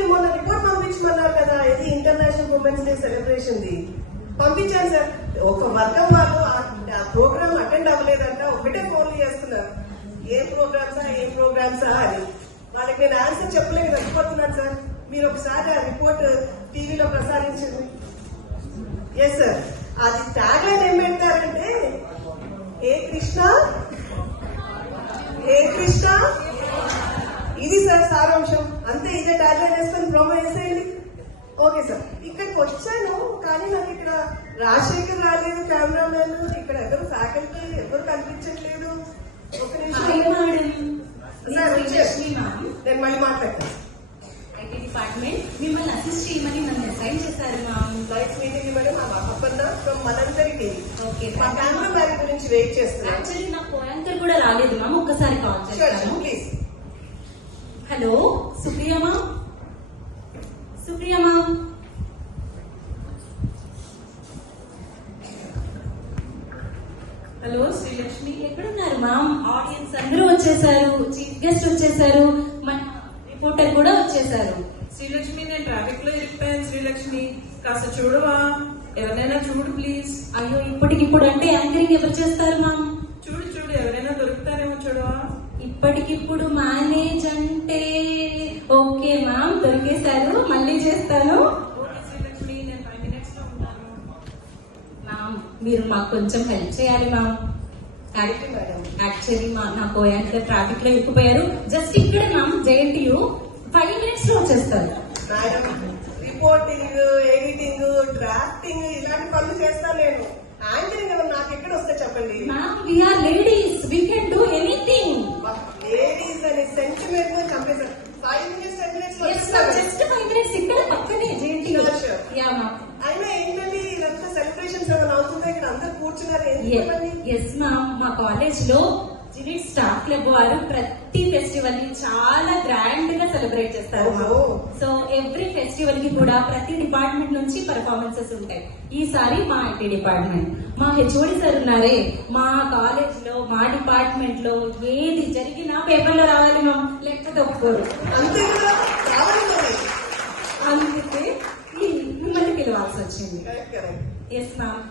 మీరు మొన్న రిపోర్ట్ పంపించమన్నారు కదా, ఇది international women's day celebration the. పంపించాను సార్. ఒక వర్గం వాళ్ళు ఆ ప్రోగ్రామ్ అటెండ్ అవ్వలేదంట, ఒకటే ఫోన్లు చేస్తున్నారు. ఏ ప్రోగ్రామ్సా అని. వాళ్ళకి నేను ఆన్సర్ చెప్పలేక చచ్చిపోతున్నాను సార్. మీరు ఒకసారి ఆ రిపోర్ట్ టీవీలో ప్రసారించండి. Yes sir. అది ట్యాగ్ లైన్ ఏం పెడతారంటే, ఏ కృష్ణ ఇది సార్ సారాంశం. అంతే. ఇదే ట్యాగ్ లైన్ వేసుకొని ప్రోమో వేసేయండి. Okay sir. ఇక్కడికి వచ్చాను కానీ నాకు ఇక్కడ రాజశేఖర్ రాలేదు, కెమెరామెన్, ఇక్కడ ఎవరు ఫ్యాకల్టీ ఎవరు కనిపించట్లేదు. ఒక నిమిషం సార్, నేను మళ్ళీ మాట్లాడతాను. ఐటీ డిపార్ట్మెంట్ మిమ్మల్ని అసిస్ట్ చేయమని నన్ను అసైన్ చేశారు ma'am. Life meeting madam Appanna from మనందరికి. ఓకే. మా కెమెరా మ్యాన్ గురించి వెయిట్ చేస్తున్నాను. యాక్చువల్లీ నా కోయాంకర్ కూడా రాలేదు మ్యామ్, ఒక్కసారి కాల్ చేస్తాను please. Hello Supriya ma'am. Supriya ma'am. Hello Srilakshmi, ఎక్కడున్నారు మ్యామ్? ఆడియన్స్ అందరూ వచ్చేసారు, చీఫ్ గెస్ట్ వచ్చేసారు, మన రిపోర్టర్ కూడా వచ్చేసారు. శ్రీలక్ష్మి, నేను ట్రాఫిక్ లో ఇరిగిపోయాను. శ్రీలక్ష్మి, కాస్త చూడవా? ఎవరైనా చూడు ప్లీజ్. అయ్యో, ఇప్పటికిప్పుడు అంటే యాంకరింగ్ ఎవరు చేస్తారు మ్యామ్? చూడు ఎవరైనా దొరుకుతారేమో చూడవా? ఇప్పటికిప్పుడు మేనేజ్ అంటే ఓకే మ్యామ్, దొరికేశారు, మళ్ళీ చేస్తాను. ఓకే శ్రీలక్ష్మి, నేను 5 minutes లో ఉంటాను. మ్యామ్, మీరు మాకు కొంచెం హెల్ప్ చేయాలి మ్యామ్. యాక్చువల్లీ నా కోయాంకర్ ట్రాఫిక్ లో ఇరుక్కుపోయారు. జస్ట్ ఇక్కడ మ్యామ్, జేఎన్టీయూ 5 minutes లో వచ్చేస్తారు. మేడం, రిపోర్టింగ్, ఎడిటింగ్, డ్రాఫ్టింగ్ ఇలాంటి పనులు చేస్తాను నేను. యాంకరింగ్ నాకు ఎక్కడ వస్తే చెప్పండి. Ma'am, we are ladies, we can do anything. Ladies అని సెంటిమెంట్ లో చంపేశారు. 5 minutes 10 minutes లో జస్ట్ 5 minutes ఇక్కడ పక్కనే జేఎన్టీయూ. Yeah ma'am. అయినా ఏంటండి ఇదంతా సెలబ్రేషన్స్ ఏమైనా అవుతుందా? ఇక్కడ అందరు కూర్చున్నారు. ఎస్ మ్యామ్, మా కాలేజ్ లో జినిట్ స్టాఫ్ క్లబ్ వారు ప్రతి ఫెస్టివల్ ని చాలా గ్రాండ్ గా సెలబ్రేట్ చేస్తారు. సో ఎవ్రీ ఫెస్టివల్ కి కూడా ప్రతి డిపార్ట్మెంట్ నుంచి పర్ఫార్మెన్సెస్ ఉంటాయి. ఈసారి మా ఐటీ డిపార్ట్మెంట్, మా హెచ్ఓడి సార్ ఉన్నారే, మా కాలేజ్ లో మా డిపార్ట్మెంట్ లో ఏది జరిగినా పేపర్ లో రావాలి మ్యామ్, లేకపోతే ఒప్పుకోరు. అంతే కదా, అందుకే మిమ్మల్ని పిలవాల్సి వచ్చింది. Yes ma'am.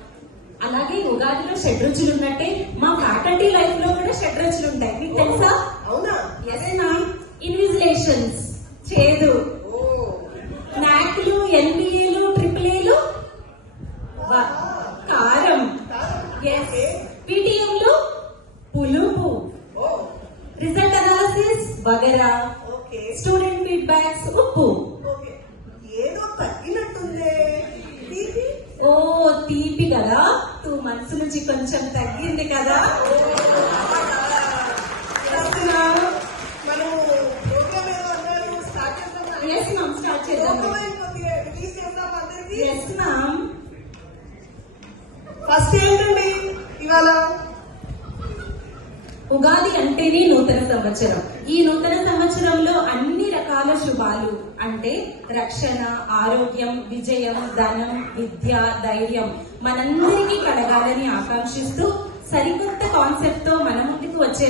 అలాగే ఉగాదిలో షడ్రుచులు ఉన్నట్టే మా ఫ్యాకల్టీ లైఫ్ లో కూడా షడ్రుచులు ఉంటాయి. మీకు తెలుసా? అవునా? Yes ma'am. ఇన్విజిలేషన్స్ చేదు, నాక్లు, ఎన్బిఏలు, ట్రిపుల్ కారం, పీటీఎంలు పులుపు, రిజల్ట్ అనాలిసిస్ వగరా, స్టూడెంట్ ఫీడ్బ్యాక్స్ ఉప్పు. ఏదో తగ్గినట్టుందే. ఓ తీపి కదా, 2 months నుంచి కొంచెం తగ్గింది కదా. మనం ప్రోగ్రామ్ ఏదో అన్నారు, స్టార్ట్ చేద్దాం. ఎస్ మ్యామ్, స్టార్ట్ చేద్దాం. Yes ma'am. ఫస్ట్ ఏంటండి ఇవాళ? ఉగాది అంటేనే నూతన సంవత్సరం. ఈ నూతన సంవత్సరంలో అన్ని రకాల శుభాలు అంటే రక్షణ, ఆరోగ్యం, విజయం, ధనం, విద్య, ధైర్యం మనందరికీ కలగాలని ఆకాంక్షిస్తూ సరికొత్త కాన్సెప్ట్ తో మన ముందుకు వచ్చే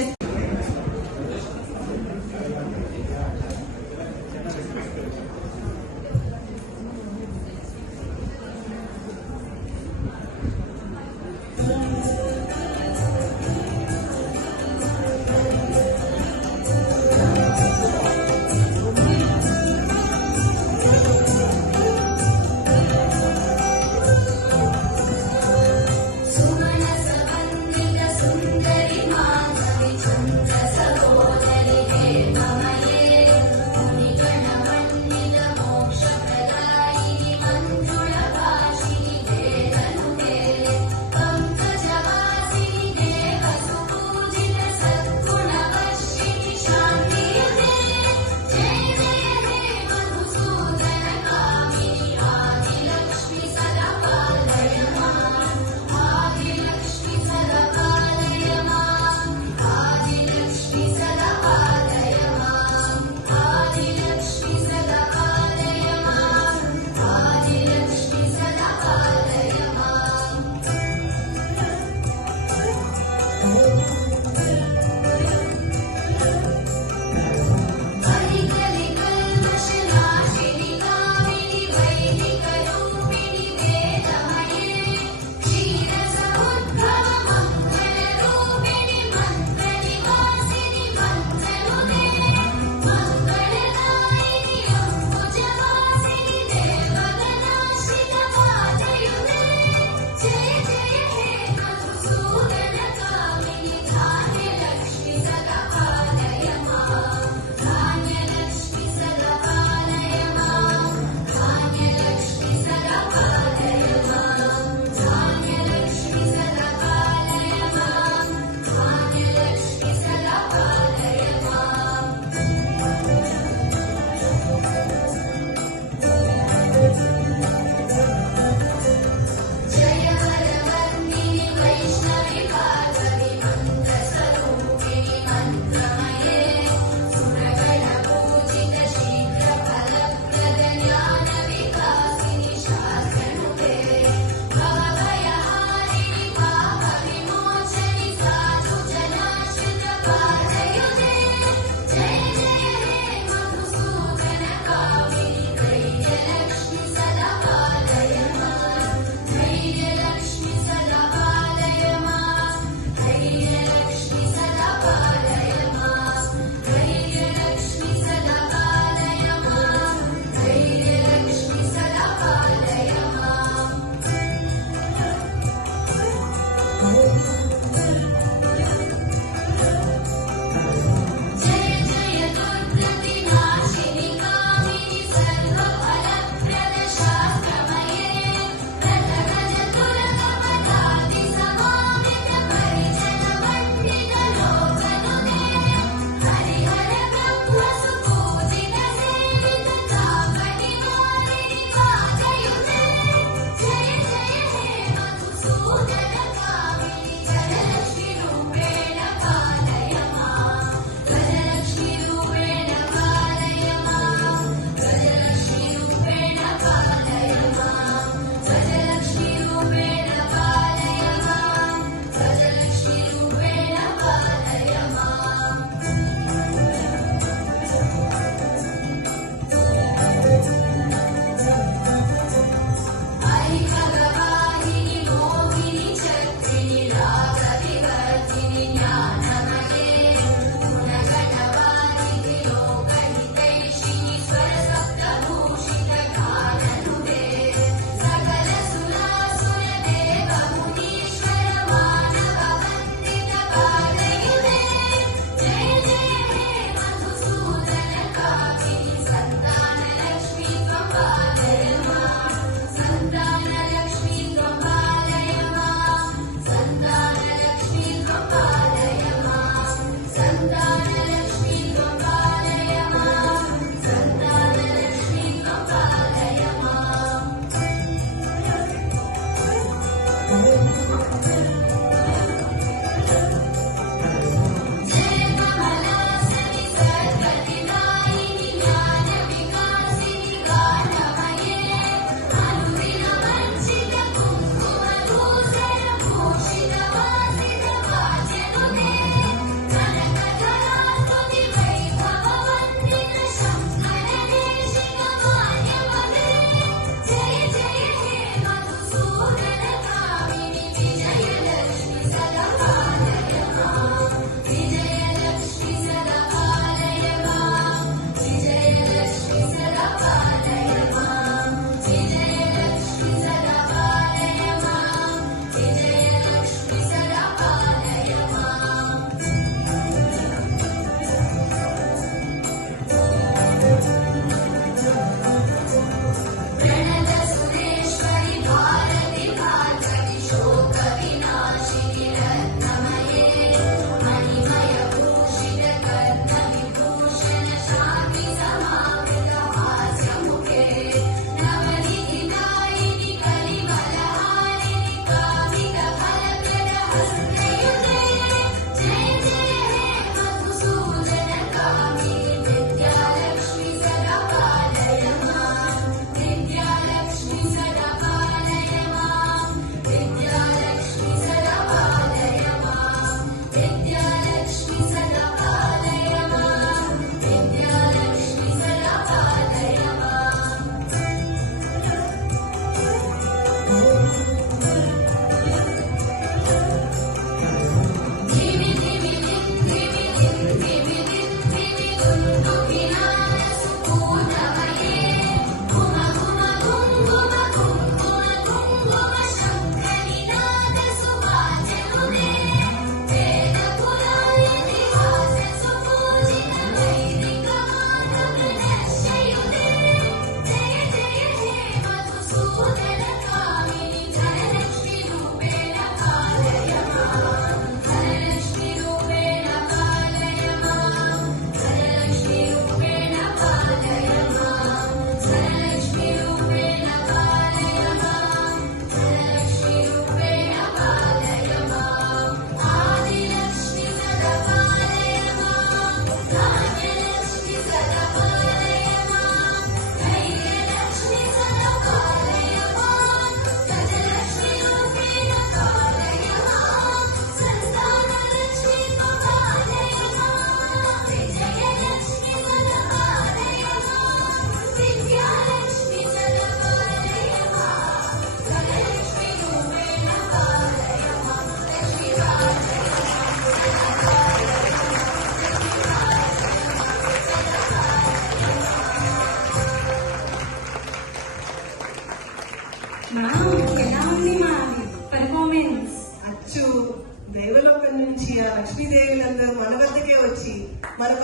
లక్ష్మీదేవులందరూ మన వద్దకే వచ్చి మనకు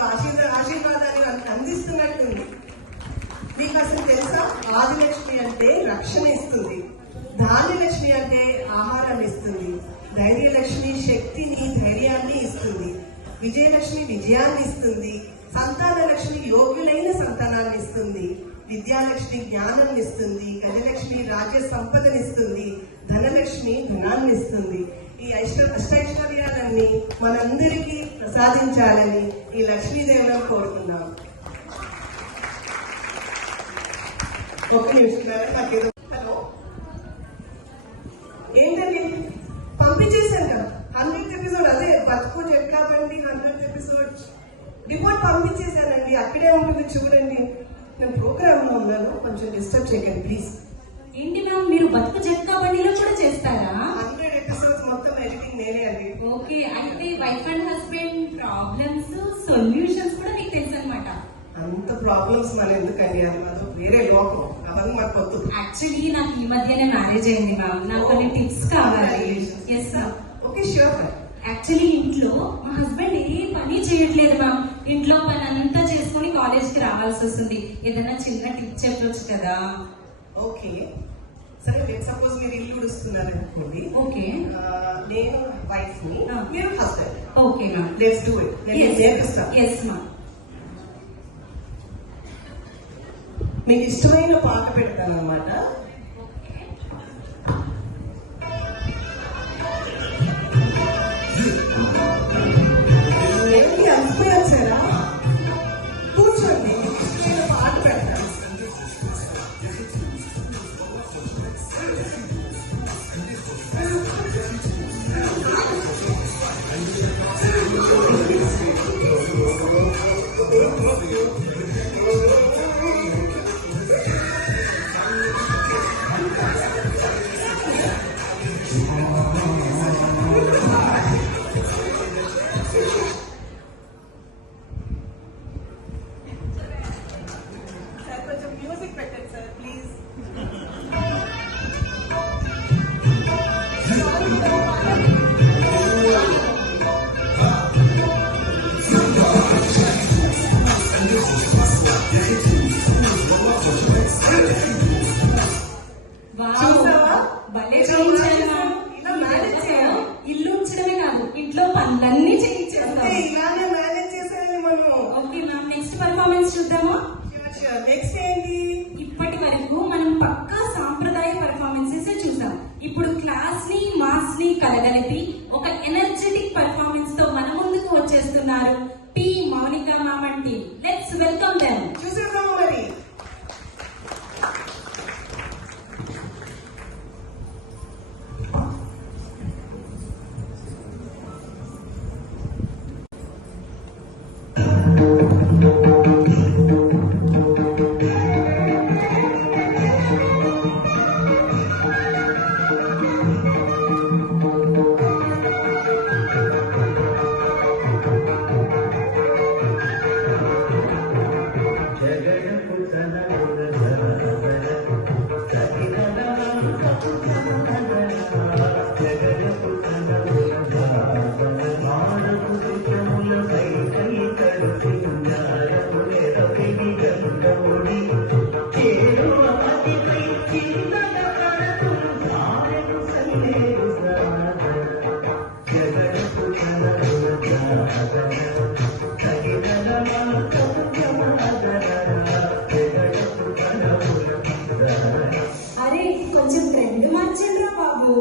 ఆశీర్వాదాన్ని మనకు అందిస్తున్నట్టుంది. మీకు అసలు తెలుసా, ఆదిలక్ష్మి అంటే రక్షణ ఇస్తుంది, ధాన్యలక్ష్మి అంటే ఆహారం ఇస్తుంది, ధైర్యలక్ష్మి శక్తిని ధైర్యాన్ని ఇస్తుంది, విజయలక్ష్మి విజయాన్ని ఇస్తుంది, సంతాన లక్ష్మి యోగ్యులైన సంతానాన్ని ఇస్తుంది, విద్యాలక్ష్మి జ్ఞానం ఇస్తుంది, గజలక్ష్మి రాజ్య సంపదనిస్తుంది, ధనలక్ష్మి ధనాన్ని ఇస్తుంది. ఈ అష్టైశ్వర్యాలన్నీ మనందరికీ ప్రసాదించాలని ఈ లక్ష్మీదేవులను కోరుతున్నాం. ఒక్క నిమిషం నాకేదో. హలో, ఏంటండి పంపించేశాను కదా 100th ఎపిసోడ్, అదే బతుకు జట్కాబండి 100th ఎపిసోడ్ రిపోర్ట్ పంపించేశానండి. అక్కడే ఉంటుంది చూడండి. నేను ప్రోగ్రామ్ లో ఉన్నాను, కొంచెం డిస్టర్బ్ చేయకండి ప్లీజ్. ఏంటి మ్యామ్, మీరు బతుకు జట్కా బండిలో కూడా చేస్తారా? 100 ఎపిసోడ్స్ మొత్తం ఎడిటింగ్ నేనే అండి. ఓకే, అయితే wife and husband problems solutions కూడా మీకు తెలుసు అనమాట. అంత ప్రాబ్లమ్స్ మన ఎందుకండి, అది వేరే లోకం, అవన్నీ మాకు వద్దు. యాక్చువల్లీ నాకు ఈ మధ్యనే మ్యారేజ్ అయింది మ్యామ్, నాకు కొన్ని టిప్స్ కావాలి. Yes ma'am. Okay, sure. Actually ఇంట్లో మా హస్బెండ్ ఏ పని చేయట్లేదు మ్యామ్. ఇంట్లో పని అంతా చేసుకుని కాలేజ్ కి రావాల్సి వస్తుంది. ఏదైనా చిన్న టిప్ చెప్పొచ్చు కదా? ఓకే, సరే లెట్ సపోజ్ మీరు ఇల్లు ఉడుస్తున్నారు అనుకోండి. ఓకే, నేను వైఫ్ ని, మీరు husband. Okay ma'am, let's do it. నేను నేర్పిస్తాను. Yes ma'am. మీకు ఇష్టమైన పాట పెడతాను అనమాట. ఏమిటి అనిపోయి వచ్చారా? కూర్చోండి, మీకు ఇష్టమైన పాట పెడతాను. సార్ కొంచెం మ్యూజిక్ పెట్టండి సార్ ప్లీజ్. చూసావా? భలే చేయించాను. ఇలా మేనేజ్ చేయాలి. ఇల్లు ఉంచడమే కాదు, ఇంట్లో పనులన్నీ చేయించేస్తాం. ఇలానే మేనేజ్ చేసేయాలి మనం. ఓకే మ్యామ్, నెక్స్ట్ పర్ఫార్మెన్స్ చూద్దామా? నెక్స్ట్ ఏంటి? ఇప్పటి వరకు మనం పక్కా సాంప్రదాయ పర్ఫార్మెన్సెస్ చూసాం. ఇప్పుడు క్లాస్ ని మాస్ ని కలగలిపి ఒక ఎనర్జెటిక్ పర్ఫార్మెన్స్ తో మన ముందుకు వచ్చేస్తున్నారు P Mounika ma'am and team. Let's welcome them. చూసేద్దాము మరి. అరే కొంచెం ట్రెండ్ మార్చండి బాబు.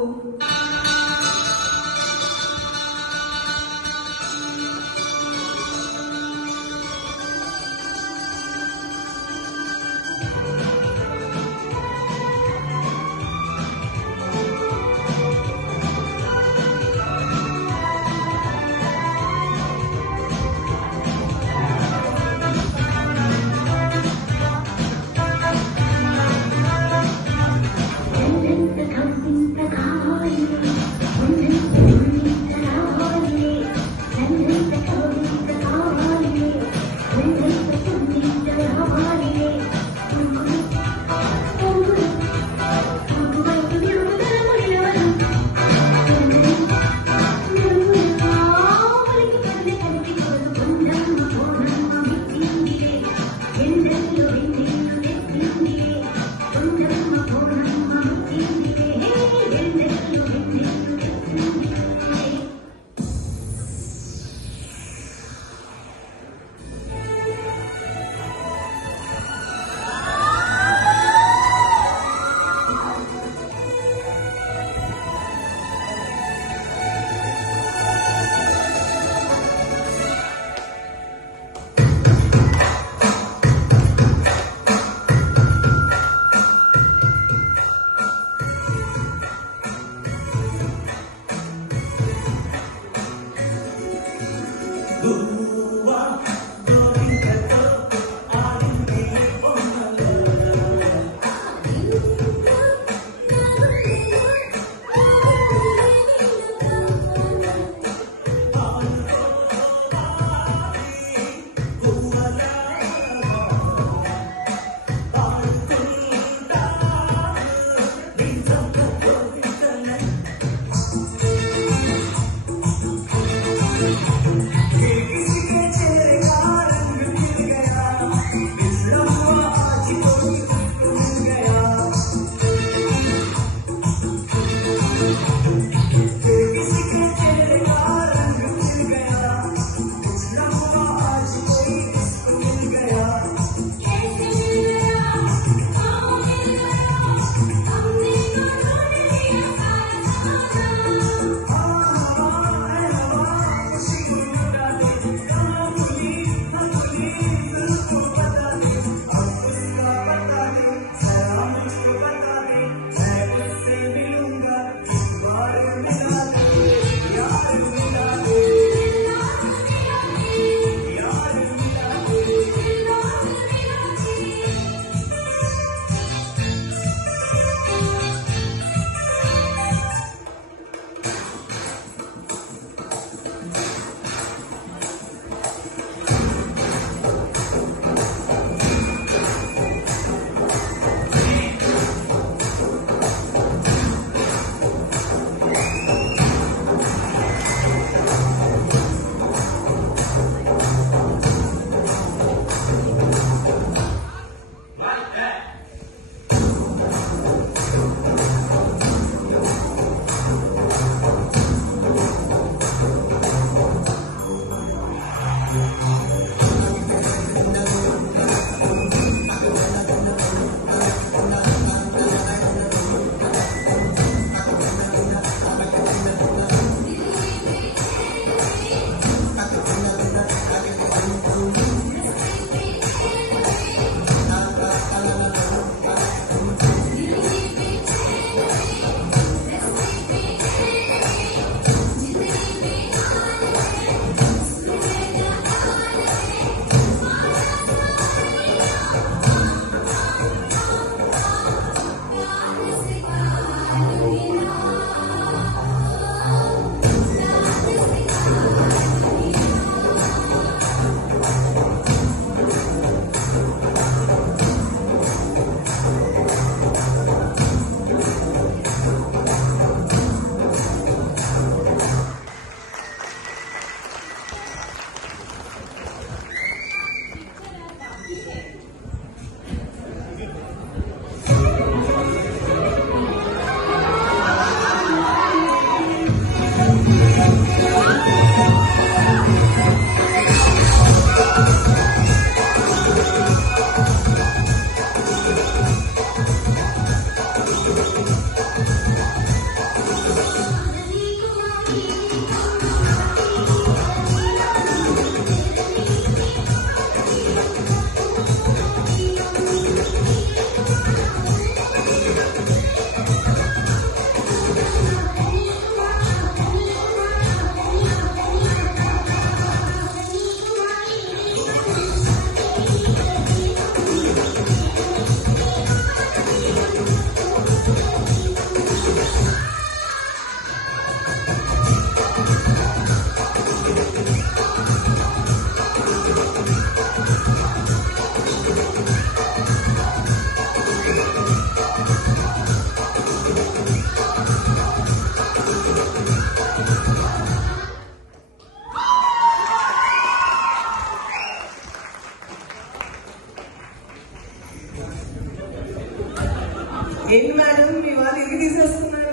ఏంటి మేడం మీ వాళ్ళు ఇది తీసేస్తున్నారు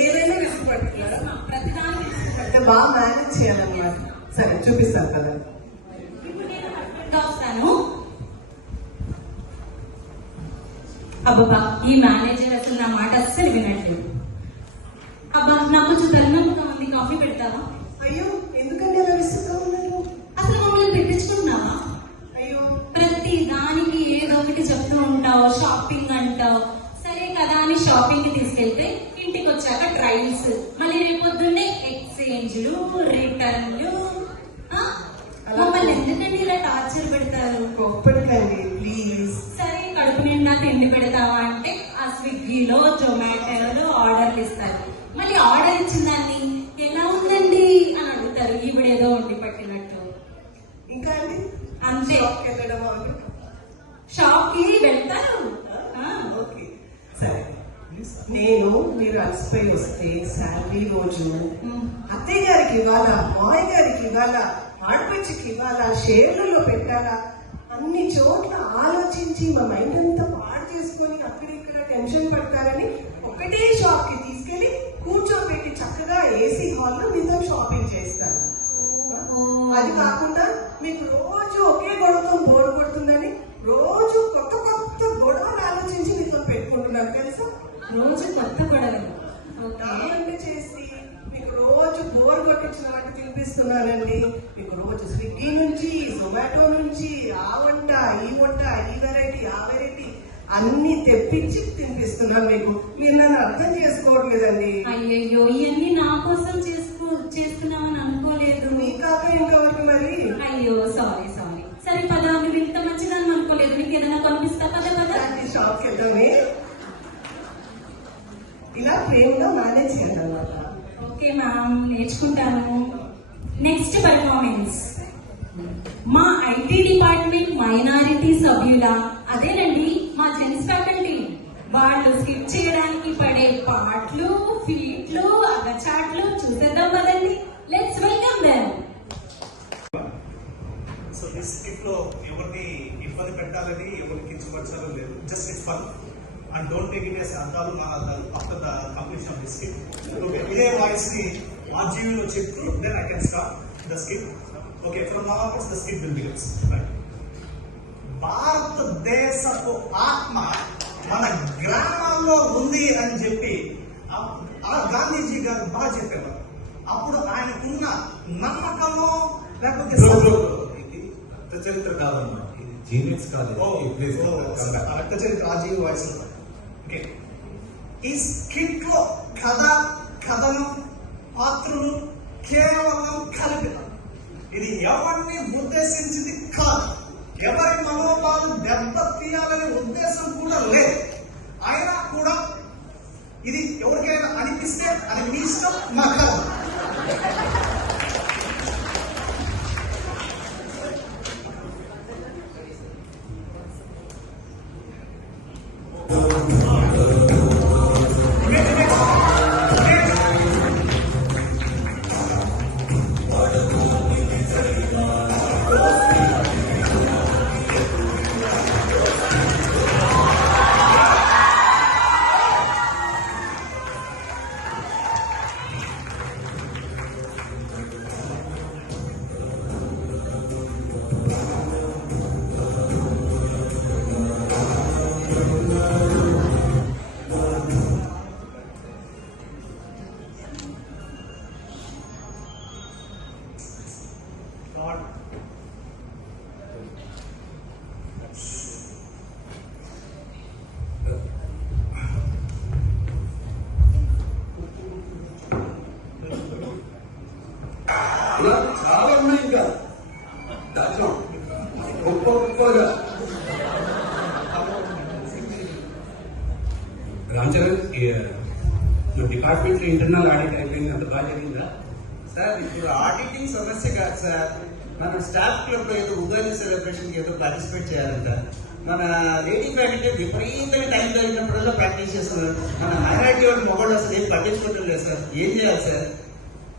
ఏదైనా ఇష్టపడుతున్నారు అంటే బాగా మేనేజ్ చేయాలన్నమాట. సరే చూపిస్తాను కదా. అబ్బా ఈ మేనేజర్ అసలు నా మాట అస్సలు వినట్లేదు. అబ్బా నాకు కొంచెం తలనొప్పిగా ఉంది, కాఫీ పెడతావా? అయ్యో ఎందుకంటే అలా విసుగ్గా ఉన్నారు? అసలు మమ్మల్ని పెట్టించుకుంటున్నావా? అయ్యో ప్రతి దానికి ఏదో ఒకటి చెప్తూ ఉంటావు, షాపింగ్ అంటావు. సరే కదా అని షాపింగ్ కి తీసుకెళ్తే ఇంటికి వచ్చాక ట్రయల్స్, మళ్ళీ రేపొద్దున్నే ఎక్స్చేంజ్లు, రిటర్న్లు. మమ్మల్ని ఎందుకంటే ఇలా టార్చర్ పెడతారు? ఒప్పటికండి ప్లీజ్. సరే కడుపు నిండా తిండి పెడతావా అంటే ఆ స్విగ్గీలో జొమాటోలో ఆర్డర్లు ఇస్తారు. మళ్ళీ ఆర్డర్ ఇచ్చిన దాన్ని ఎలా ఉందండి అని అడుగుతారు, ఈవిడేదో వండి పట్టినట్టు. ఇంకా అండి అంతే. షాప్ కి వెళ్తారు. ఓకే సరే. నేను మీరు అలసిపోయి వస్తే శాలరీ రోజు అదే గారికి ఇవ్వాలా, మాయ్ గారికి ఇవ్వాలా, ఆడపడిచికి ఇవ్వాలా, షేర్లలో పెట్టాలా, అన్ని చోట్ల ఆలోచించి మా మైండ్ అంతా పాడు చేసుకొని అక్కడిక్కడ టెన్షన్ పడతారని ఒకటే షాప్ కి తీసుకెళ్లి కూర్చోబెట్టి చక్కగా ఏసీ హాల్లో మీతో షాపింగ్ చేస్తాను. అది కాకుండా మీకు రోజు ఒకే గొడవతో బోర్ కొడుతుందని రోజు కొత్త కొత్త గొడవలు ఆలోచించి మీతో పెట్టుకుంటున్నాను తెలుసా. రోజు కొత్త గొడవలు. అంటే చేసి మీకు రోజు బోర్ కొట్టించిన వంట తినిపిస్తున్నానండి. మీకు రోజు స్విగ్గీ నుంచి, జొమాటో నుంచి ఆ వంట, ఈ వంట, ఈ వెరైటీ, ఆ వెరైటీ అన్ని తెప్పించి తినిపిస్తున్నాను మీకు. మీరు నన్ను అర్థం చేసుకోవట్లేదండి. అయ్యయ్యో, ఇవన్నీ నా కోసం చేస్తున్నామని అనుకోలేదు. మీ కాక ఇంకెవరికి మరి? అయ్యో సారీ. సరే పద, నువ్వు ఇంత మంచిదని అనుకోలేదు. నీకు ఏదైనా కనిపిస్తా? పద షాప్కి వెళ్తామే. ఇలా ప్రేమగా మేనేజ్ చేయాలి అన్నమాట. ఓకే మ్యామ్, నేర్చుకుంటాను. నెక్స్ట్ పర్ఫార్మెన్స్ మా ఐటీ డిపార్ట్మెంట్ మైనారిటీ సభ్యుల, అదేనండి మా జెంట్స్ ఫ్యాకల్టీ, వాళ్ళు స్కిప్ చేయడానికి పడే పాటలు, ఫీట్లు, అగచాట్లు చూసేద్దాం కదండి. Let's welcome them. సో ఈ స్కిట్ లో ఎవరిని ఇబ్బంది పెట్టాలని, ఎవరికి కించపరచాలని లేదు. Just it fun and don't take it as అర్థాలు మన అర్థాలు after the completion of the skit. Okay, ఇదే వాయిస్ ని ఆర్జీవీలో చెప్తూ then I can start the skit. Okay, from now onwards the skit will begins. భారతదేశపు ఆత్మ మన గ్రామాల్లో ఉంది అని చెప్పి ఆ గాంధీజీ గారు బాగా చెప్పేవారు. అప్పుడు ఆయనకున్న నమ్మకము లేకపోతే రక్త చరిత్ర కాదమ్మా, ఇది జీనిక్స్ కాదు. రక్త చరిత్ర ఆజీవి వాయిస్. ఓకే, ఈ స్కిట్ లో కథ, కథనం, పాత్రలు కేవలం కల్పితం. ఇది ఎవరిని ఉద్దేశించింది కాదు, ఎవరి మనోభావం దెబ్బ తీయాలనే ఉద్దేశం కూడా లేదు. అయినా కూడా ఇది ఎవరికైనా అనిపిస్తే అది మీ ఇష్టం, మా కాదు. ఇలా చాలా ఉన్నాయి. ఇంకా దాంట్లో గొప్పగా Ram Charan, department internal audit అయిపోయింది, అంత బాగా జరిగిందా సార్? ఇప్పుడు ఆడిటింగ్ సమస్య కాదు సార్, మనం స్టాఫ్ క్లబ్ లో ఏదో ఉగాది సెలబ్రేషన్ ఏదో పార్టిసిపేట్ చేయాలంట. మన లేడీ ఫ్యాకల్టీ విపరీతంగా టైం దొరికినప్పుడల్లా ప్రాక్టీస్ చేస్తున్నారు. మన మైనారిటీ వాళ్ళు మొగళ్ళు అసలు ఏం పట్టించుకోవటం లేదు సార్. ఏం చేయాలి సార్?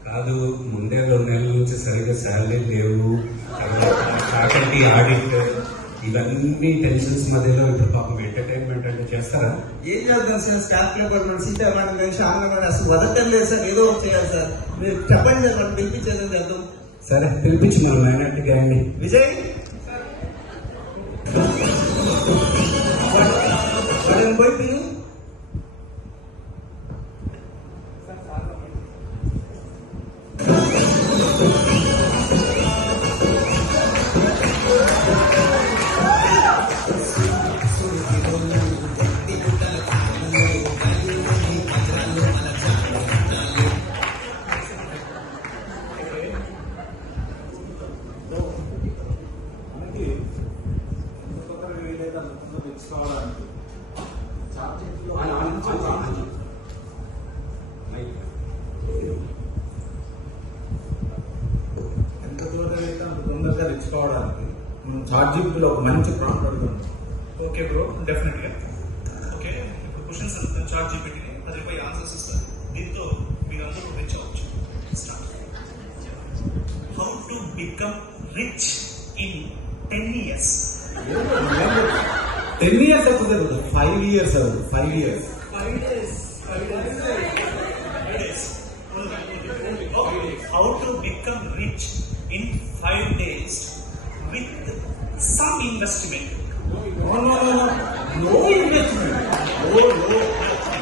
కాదు, ముందే 2 నెలల నుంచి సరిగ్గా శాలరీ లేవు, ఫ్యాకల్టీ ఆడిట్, ఇవన్నీ టెన్షన్స్ మధ్యలో ఇప్పుడు పాపం ఎంటర్టైన్మెంట్ అంటే చేస్తారా? ఏం చేద్దాం సార్? స్టాఫ్ క్లబ్ వాళ్ళు సీతారామన్ నుంచి ఆంగన్వాడి అసలు వదలటం లేదు సార్. ఏదో ఒకటి చేయాలి సార్. మీరు చెప్పండి సార్, మనం పిలిపించేది చేద్దాం. సరే, పిలిపించిన మైనార్టీ గ్యాంగ్ ని. విజయ్ పోయి పిలు. ఎంత దూరం అయితే అంత తొందరగా తెచ్చుకోవడానికి మనం చార్జింగ్లో ఒక మంచి ప్రాంప్ట్ అడుగుతాం. ఓకే బ్రో, డెఫినెట్ గా. ఓకే, ఇప్పుడు క్వశ్చన్స్ అడుగుతాను, చార్ట్ జీపీటీని 10 ఆన్సర్స్ ఇస్తాను. దీంతో మీరందరూ రీచ్ అవ్వచ్చు. Start. become rich in 10 years? 10 years అవుతుంది కదా, 5 years అవుతుంది, 5 years. 5 days. Okay. How to become rich in 5 days with some investment? No investment.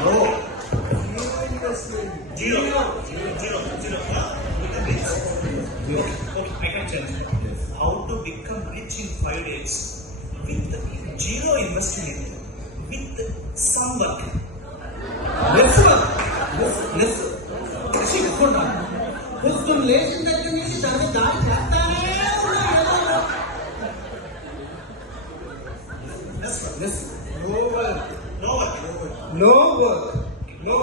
No. Zero. Okay, I can tell you. How to become rich in 5 days with zero investment with some work. Less పొద్దున్న లేచిన దగ్గర నుంచి దాన్ని దాడి చేస్తానే Less. No work. No work. No.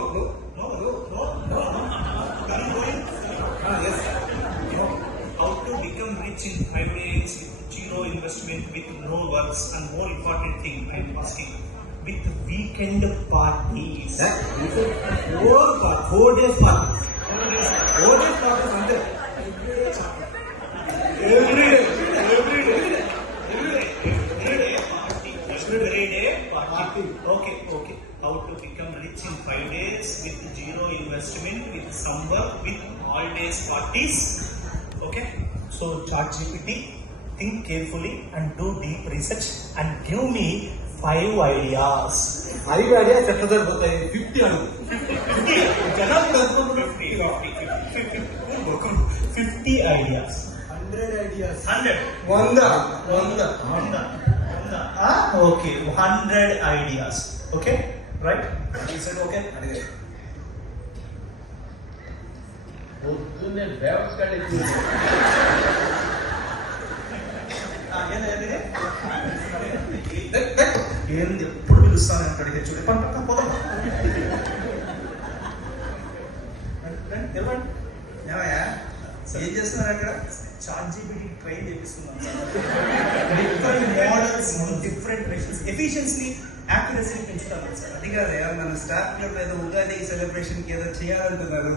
Yes. How to become rich in 5 days with zero investment, with no works, and more important thing I am asking, with weekend parties. That is a 4 days parties. 4 days parties అంటే every day. Every day party. Okay. How to become rich in 5 days with zero investment, with some work, with all days parties. Okay. So ChatGPT, think carefully and do deep research and give me 5 ideas. 5 ideas ఎట్లా సరిపోతాయి? 50 అడుగు. జనాలు కనుక్కుంటున్నారు 50 ideas. 100 ideas. 100. 100. Okay, 100 ideas. Okay, right? Is it okay? పొద్దున్నే వ్యవస్థ ఏంది ఎప్పుడు పిలుస్తాను అక్కడికి చూడు పోదాం. ఏం చేస్తున్నారు అక్కడ? ChatGPT ట్రైన్ చేపిస్తున్నాం models, different machines, efficiency, accuracy పెంచుతాం సార్. అది కాదే, మన స్టాఫ్ క్లబ్ ఏదో ఉగాది సెలబ్రేషన్ కి ఏదో చేయాలంటున్నారు.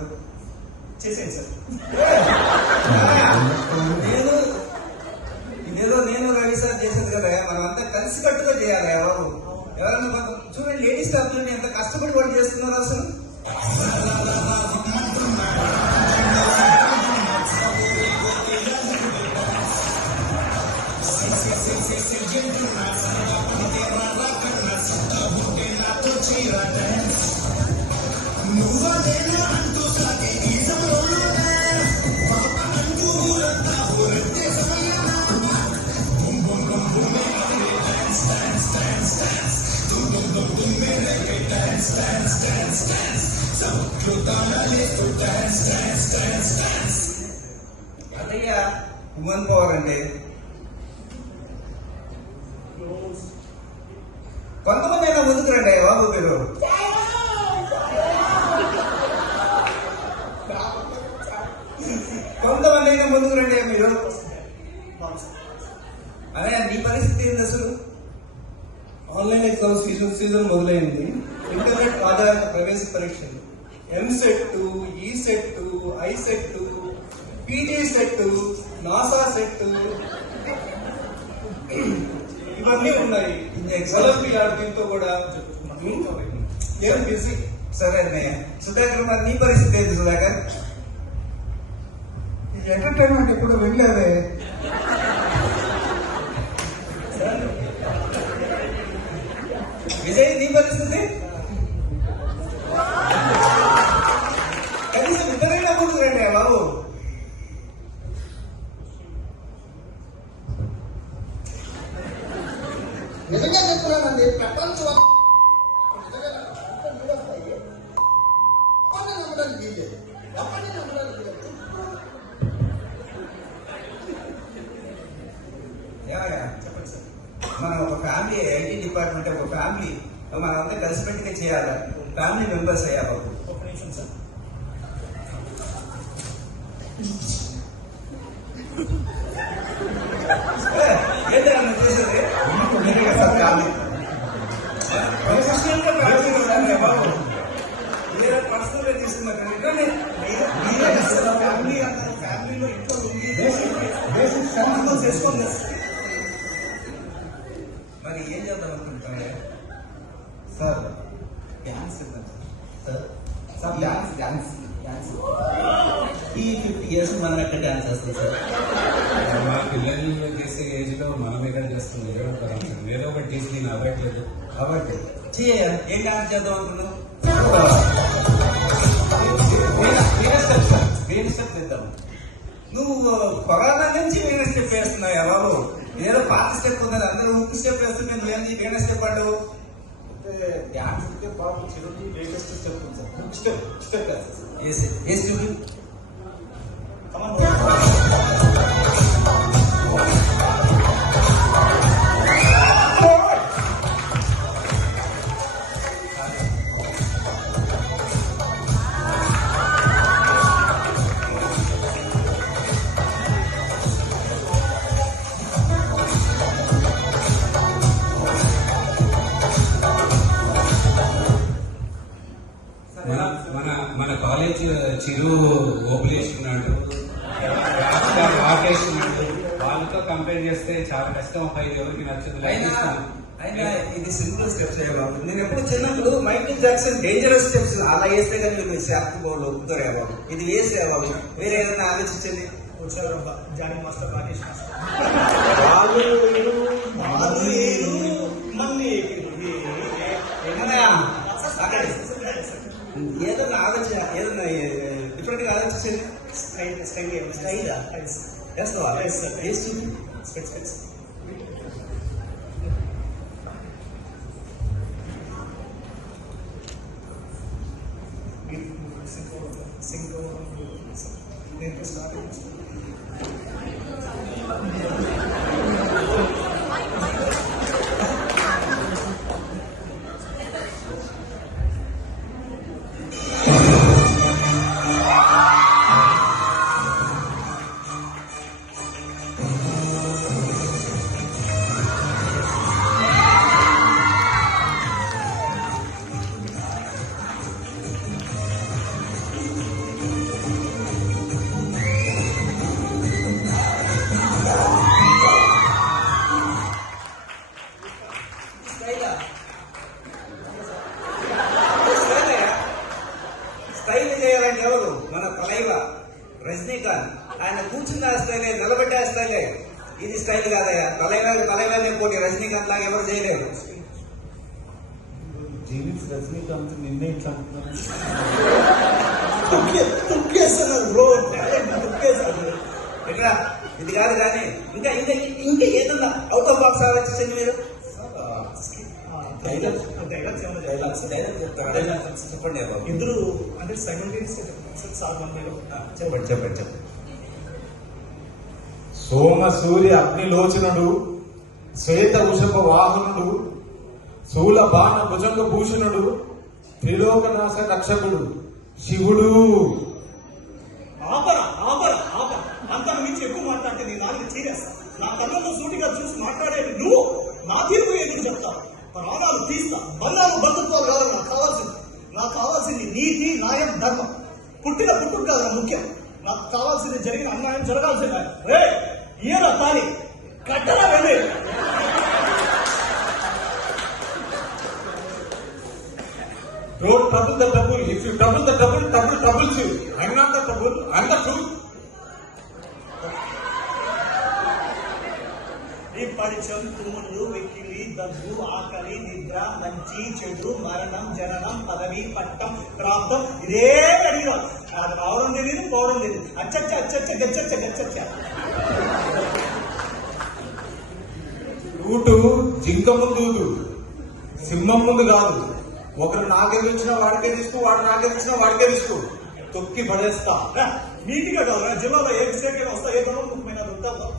చేసేయండి సార్. నేను రవి సార్ చేసేది కదా, మనం అంతా కలిసి కట్టుగా చేయాలి బాబు. ఎవరన్నా చూడండి, లేడీస్ స్టాఫ్ ఎంత కష్టపడి వాళ్ళు చేస్తున్నారు అసలు. అదయ్యా ఉమెన్ పవర్ అంటే. కొంతమంది అయినా ముందుకు రండి బాబు మీరు. కొంతమంది అయినా ముందుకు రండి మీరు. అదే నీ పరిస్థితి ఏంది అసలు? ఆన్లైన్ ఎగ్జామ్స్ సీజన్ మొదలైంది. ఇంటర్నెట్ ఆధారిత ప్రవేశ పరీక్షలు, EAMCET, ECET, ICET, PG set, NASA set ఇవన్నీ ఉన్నాయి. ఒలింపియాడ్ దీంతో కూడా నేను బిజీ. సరే అన్నయ్య. సుధాకర్, మరి నీ పరిస్థితి ఏంటి సుధాకర్? ఎంటర్టైన్మెంట్ ఎప్పుడు వెళ్ళలేదే. విజయ్, నీ పరిస్థితి? కనీసం ఇద్దరైనా ముందుకు రండి బాబు. నిజంగా చెప్తున్నానండి, ప్రపంచం నమ్మడానికి వీలేదు. చెప్పండి సార్. మనం ఒక ఫ్యామిలీ, ఐటీ డిపార్ట్మెంట్ ఒక ఫ్యామిలీ, మనం అంతా కలిసిపెట్టుగా చేయాలి. ఫ్యామిలీ మెంబర్స్ అయ్యా బాబు. ఒక నిమిషం సార్. ఏంటన్నా చేసేది? ఫ్యామిలీ ప్రొఫెషనల్ గా ఫ్యామిలీ బాబు. మీరే పర్సనల్ గా తీసుకున్నారు. ఫ్యామిలీ అంతా ఫ్యామిలీలో ఇంట్లో ఉంది. రెస్పాన్స్. మరి ఏం చేద్దాం అనుకుంటున్నాను సార్ డ్యాన్స్ ఇద్దాం sir. Sir dance dance dance ఈ 50 years మనం ఎక్కడ డాన్స్ చేస్తాం సార్? మా పిల్లలు చేసే ఏజ్ లో మనం ఏదో చేస్తాం, ఏదో ఒకటి చేసి నేను అవ్వట్లేదు. కాబట్టి చెయ్య, ఏం డాన్స్ చేద్దాం అనుకున్నావు? వేరే స్టెప్ ఇద్దాం. నువ్వు కొరానా నుంచి వేరే స్టెప్ వేస్తున్నావు బాబు. ఏదో పాత స్టెప్ ఉందని అందరూ ఉప్పు స్టెప్ వేస్తుంటే నువ్వేంది వేరే స్టెప్ అంటావు? డ్యాన్స్ అంటే బాబు చిరంజీవి లేటెస్ట్ స్టెప్ ఉంది సార్. స్టెప్ స్టెప్ ఏ స్టెప్? మన కాలేజ్ చిరు ఓపెలేస్తున్నాడు, ఆటేస్తున్నాడు. వాళ్ళతో కంపేర్ చేస్తే చాలా కష్టం. పైకి ఎవరికి నచ్చదు. అయినా ఇది సింపుల్ స్టెప్స్ బాబు. నేను ఎప్పుడు చిన్నప్పుడు మైకిల్ జాక్సన్ డేంజరస్ స్టెప్స్ అలా వేస్తే కానీ మీరు శాప్ బోర్డు ఒప్పుతారే బాబు. ఇది వేస్తే బాబు వేరే ఏదైనా ఆలోచించండి. వచ్చారబ్బా జానీ మాస్టర్, రాకేష్ మాస్టర్. ఏదన్నా ఆలోచన, ఏదన్నా డిఫరెంట్ గా ఆలోచించండి. స్టైల్ వేస్తావా? వేస్తూ నేను స్టార్ట్ స్టైల్ చేయాలంటే ఎవరు? మన తలైవ రజనీకాంత్. ఆయన కూర్చున్న స్టైలే, నిలబెట్టే స్టైలే. ఇది స్టైల్ కాదయ్యా. తలైవనే పోటీ రజనీకాంత్ లాగా ఎవరు చేయలేరు. జీవిస్ రజనీకాంత్ నిన్నే ఇట్లా అంటున్నాను. ఇక్కడ ఇది కాదు కానీ ఇంకా ఇంకా ఇంకా ఏదన్నా అవుట్ ఆఫ్ బాక్స్ ఆలోచించండి మీరు. చెప్పండి బాబు. ఇద్దరు అంటే సైమల్టేనియస్ సార్ చెప్పండి చెప్పండి చెప్పండి. సోమ సూర్య అగ్నిలోచనుడు, శ్వేత వృషభ వాహనుడు, శూల బాణ భుజంగ భూషణుడు, త్రిలోకనాశ రక్షకుడు శివుడు. ఆపర ఆపర ఆపర అంతా మించి ఎక్కువ మాట్లాడితే నీ నాలుగు చీరేస్తా. నా కళ్ళతో సూటిగా చూసి మాట్లాడేది నువ్వు నా తీర్పు ఎందుకు చెప్తావు? ప్రాణాలు తీస్తా. బంధాలు బంధుత్వాలు కాదు నాకు కావాల్సింది నీతి, న్యాయం, ధర్మం. పుట్టిన పుట్టుకు కాదు నా ముఖ్యం. నాకు కావాల్సింది జరిగిన అన్యాయం జరగాల్సింది. ఈయన తాని కట్టరా వెళ్ళి. Don't trouble the trouble. If you trouble the trouble, trouble troubles you. I'm not the trouble. I'm the truth. ఈ పరిచయం, తుమ్ముళ్ళు, వెక్కిలి, దగ్గు, ఆకలి, నిద్ర, మంచి, చెడు, మరణం, జననం, పదవి, పట్టం, ప్రాప్తం ఇదే అడిగిన. అది రావడం తెలియదు, పోవడం తెలియదు. అచ్చచ్చ అచ్చచ్చ గచ్చచ్చ గచ్చచ్చ. రూటు జింక ముందు సింహం ముందు కాదు. ఒకరు నాకెదిరించిన వాడికే తీసుకో, వాడు నాకెదిరించిన వాడికే తీసుకో. తొక్కి పడేస్తా. నీటిగా కాదు జిల్లాలో ఏ విషయానికి వస్తా, ఏ గవర్నమెంట్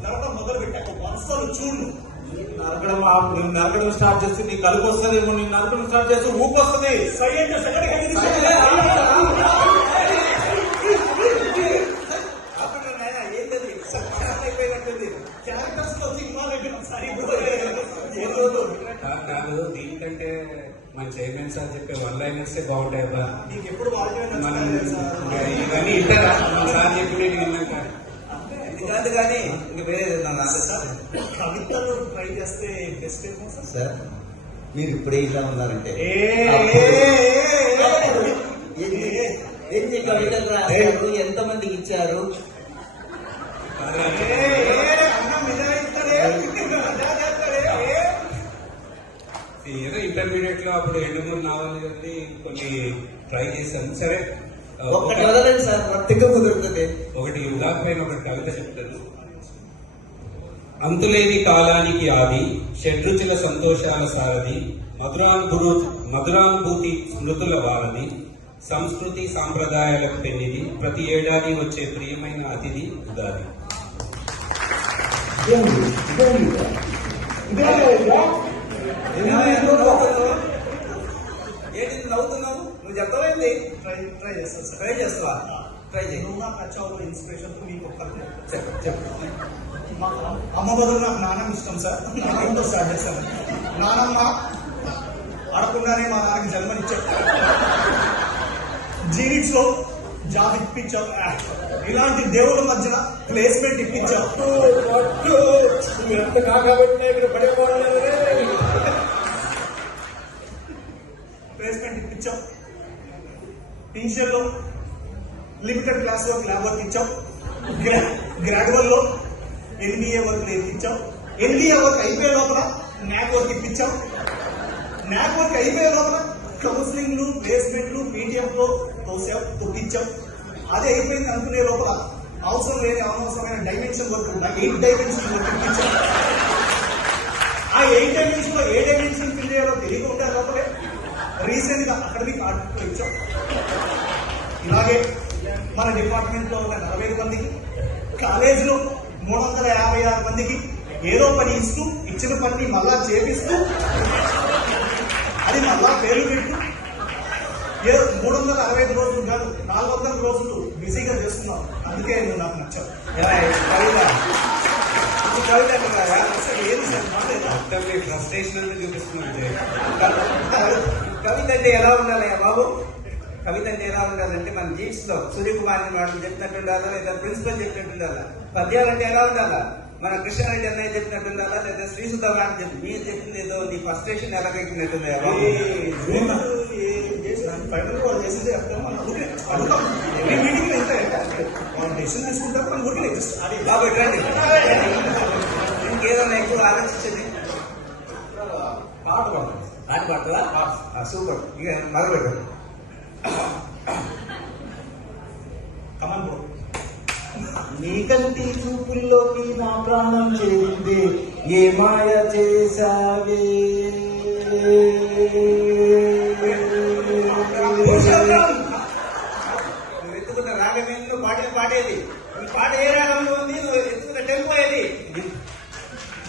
నరకం మొదలు పెట్టాక వరుసలు చూడు. నరకడం స్టార్ట్ చేస్తే నీ కలుపు వస్తుందేమో. నేను నరకడం స్టార్ట్ చేస్తే ఊపు వస్తుంది. క్యారెక్టర్స్ లో సినిమా దగ్గర కాదు, దీనికంటే మన చైర్మన్ సార్ చెప్పే 1 liners బాగుంటాయి అబ్బా. నీకు ఎప్పుడు మనం ఇవన్నీ ఇంటారా? మన సార్ చెప్పినట్టు విన్నాక ఇది కాదు కానీ ఇంక వేరే కవితలు ట్రై చేస్తే బెస్ట్ ఏమో సార్. సార్ మీరు ఇప్పుడే ఇలా ఉన్నారంటే ఏ, ఎన్ని కవితలు రాశారు, ఎంతమందికి ఇచ్చారు? ఏదో ఇంటర్మీడియట్ లో అప్పుడు ఎండమూరి నావల్ గారిని కొన్ని ట్రై చేశాను. సరే ఒక్కటి వదలండి సార్, వర్తిగా కుదురుతుంది. ఒకటి ఉదాహరణ ఒకటి కవిత చెప్తాను. అంతులేని కాలానికి ఆది, షడ్రుచుల సంతోషాల సారథి, మధురానుభూతి స్మృతుల వారధి, సంస్కృతి సాంప్రదాయాలకు పెన్నిది, ప్రతి ఏడాది వచ్చే ప్రియమైన అతిథి ఉగాది. ఏంటి నవ్వుతున్నావు? నువ్వు చెప్పవేంటి? ట్రై చేస్తాను సార్. ట్రై చేస్తావా? ట్రై చేయి. నువ్వు నాకు వచ్చావు ఇన్స్పిరేషన్ మీకు ఒక్కరికి చెప్పు చెప్పు. మా అమ్మ బదులు నాకు నాన్నమ్మ ఇష్టం సార్. నాన్నమ్మతో స్టార్ట్ చేస్తాను. నానమ్మ అడగకుండానే మా నాన్నకి జన్మనిచ్చావు. జీవిట్స్ లో జాబ్ ఇప్పించావు. ఇలాంటి దేవుళ్ళ మధ్యన ప్లేస్మెంట్ ఇప్పించావు. ఎంత కాకబెట్టినా ఇక్కడ పడిపోవడం ప్లేస్మెంట్ ఇప్పించావు. ఇనిషియల్ లో limited class work lab work ఇచ్చావు. గ్రాడ్యువల్ లో NBA వర్క్ ఇప్పించావు. NBA వర్క్ అయిపోయే లోపల న్యాక్ వర్క్ ఇప్పించావు. న్యాక్ వర్క్ అయిపోయే లోపల కౌన్సిలింగ్లు, ప్లేస్మెంట్లు, PTF లో తొక్కిచ్చావు. అదే అయిపోయింది అనుకునే లోపల అవసరం లేని అనవసరమైన డైమెన్షన్ వర్క్ 8 డైమెన్షన్ వర్క్ ఇప్పించావు. ఆ 8 డైమెన్షన్ లో ఏ డైమెన్షన్ ఫిల్ చేయాలో తెలియక ఉండే లోపలే రీసెంట్ గా అకాడమిక్ ఆర్టికల్ ఇచ్చాం. ఇలాగే మన డిపార్ట్మెంట్ లో ఉన్న 40 మందికి, కాలేజ్ లో 356 మందికి ఏదో పని ఇస్తూ, ఇచ్చిన పని మళ్ళా చేపిస్తూ, అది మళ్ళా పేరు పెట్టు 365 రోజులు కాదు 400 రోజులు బిజీగా చేస్తున్నాం. అందుకే నువ్వు నాకు నచ్చావు. కవిత ఏది సార్ మాట్లాడదా? మొత్తం మీ ఫ్రస్ట్రేషన్ అంతా చూపిస్తున్నాను. కవిత అంటే ఎలా ఉండాలి బాబు? కవిత అంటే ఎలా ఉండాలంటే మన జీన్స్ లో సూర్యకుమార్ వాళ్ళు చెప్పినట్టు ఉండాలా, లేదా ప్రిన్సిపల్ చెప్పినట్టు ఉండాలా? పద్యాలు అంటే ఎలా ఉండాలా? మన కృష్ణారెడ్డి అన్నయ్య చెప్పినట్టు ఉండాలా, లేదా శ్రీసుధ గారు మీరు చెప్పింది ఏదో నీ ఫస్ట్రేషన్ ఎలా ఎక్కినట్టుంది ఫైనల్ వాళ్ళు చేసేది చెప్తాం. మనం ఊరికే అడుగుతాం. ఎన్ని మీటింగ్ అయితే వాళ్ళు డెసిషన్ తీసుకుంటారు. మనం ఊరికే బాబు ఎట్లండి ఇంకేదన్నా ఎక్కువ ఆలోచించండి. పాట పడతాం. ఆట పాడతావా? సూపర్. ఇక మొదలుపెట్టు. కమాన్ బ్రో. నీ కంటి చూపుల్లోకి నా ప్రాణం చేరింది, ఏ మాయ చేసావే నువ్వు ఎత్తుకున్న రాగమేంటి? నువ్వు పాడేది ఈ పాట ఏ రాగంలో ఉంది? నువ్వు ఎత్తుకున్న టెంపో ఏది?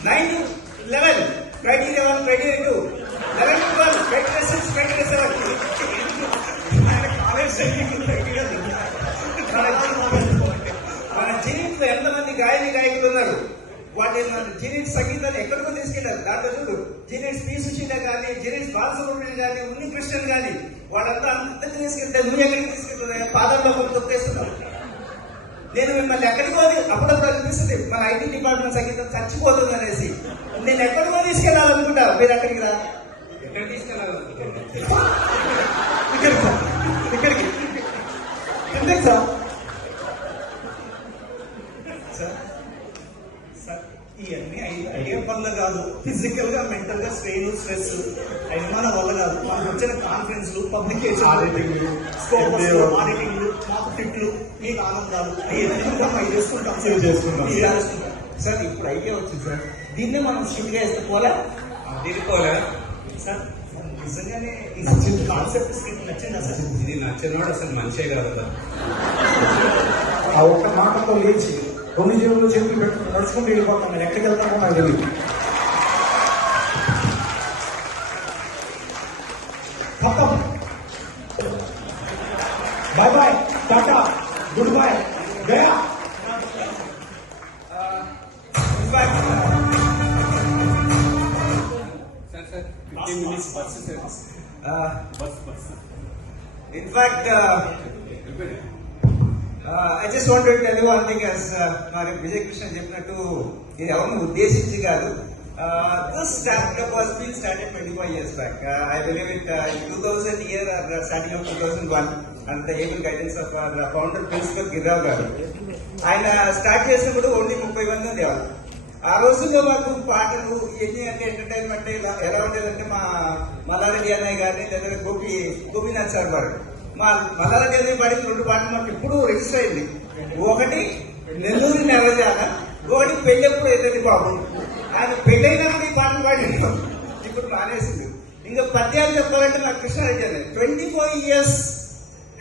9 to 11 criteria 1 criteria 2 11 to 12 criteria 6 criteria 7 మన జీవితంలో ఎంతమంది గాయకులు ఉన్నారు? వాటి జీనిట్స్ సంగీతాన్ని ఎక్కడికో తీసుకెళ్లారు. దాంట్లో చూడు జీనిట్స్ పి సుశీల కానీ, జీనిట్స్ బాలసుబ్రహ్మణ్యం కానీ, ఉన్ని కృష్ణన్ కానీ, వాళ్ళంతా అంతకు తీసుకెళ్తే నువ్వు ఎక్కడికి తీసుకెళ్తున్నా? పాదాల్లో తొక్కేస్తున్నావు. నేను మిమ్మల్ని ఎక్కడికో అప్పుడప్పుడు అనిపిస్తుంది మన IT డిపార్ట్మెంట్ సంగీతం చచ్చిపోతుంది అనేసి. నేను ఎక్కడికో తీసుకెళ్లాలనుకుంటా, మీరు అక్కడికి రా. ఎక్కడ తీసుకెళ్ళాలనుకుంటున్నాను? ఇక్కడికి ఎందుకు సార్? ఇవన్నీ అయ్యే వల్ల కాదు. ఫిజికల్ గా, మెంటల్ గా స్ట్రెయిన్, స్ట్రెస్ అవి మన వల్ల కాదు. మనకు వచ్చిన కాన్ఫరెన్స్, పబ్లికేషన్, ఆడిటింగ్, మాకు ఫిట్లు, మీకు ఆనందాలు అవి చేసుకుంటాం. సార్ ఇప్పుడు ఐడియా వచ్చింది సార్. దీన్నే మనం స్ట్రిక్ట్ గా ఇస్తే పోలే తిరుకోలే సార్. నిజంగానే కాన్సెప్ట్ స్క్రిప్ట్ నచ్చిందా సార్? ఇది నచ్చినోడు అసలు మంచే కాదు కదా. ఆ ఒక్క మాటతో లేచి 2 జేబులు చేతులు పెట్టుకుని నడుచుకుంటూ వెళ్ళిపోతాం. నేను ఎక్కడికి వెళ్తామో నాకు తెలియదు. Bye bye, tata, good boy, గయా. సార్ 15 minutes బస్ in fact I just wanted to tell you one thing as మరి విజయ్ కృష్ణ చెప్పినట్టు ఇది ఎవరిని ఉద్దేశించి కాదు. This staff club was being started 25 years back. I believe it in 2000 year or starting of 2001 under the able guidance of our founder Principal Girrav garu. ఆయన start చేసినప్పుడు only 30 మంది ఉండేవాళ్ళు. ఆ రోజుల్లో మాకు పాటలు ఇవన్నీ అంటే ఎంటర్టైన్మెంట్ ఎలా ఉండేదంటే మా మల్లారెడ్డి అన్నయ్య గారిని లేదా గోపీనాథ్ సార్ వారు మా మల్లారెడ్డి అన్నయ్య పాడిన 2 పాటలు మాకు ఎప్పుడు రిజిస్టర్ అయింది. ఒకటి నెల్లూరి నెరజాల, ఒకటి పెళ్ళెప్పుడు అవుతుంది బాబు. ఆయన పెళ్ళైనా ఈ పాటలు పాడాడు, ఇప్పుడు మానేసింది. ఇంకా పద్యాలు చెప్పాలంటే నాకు కృష్ణారెడ్డి అన్నయ్య 24 years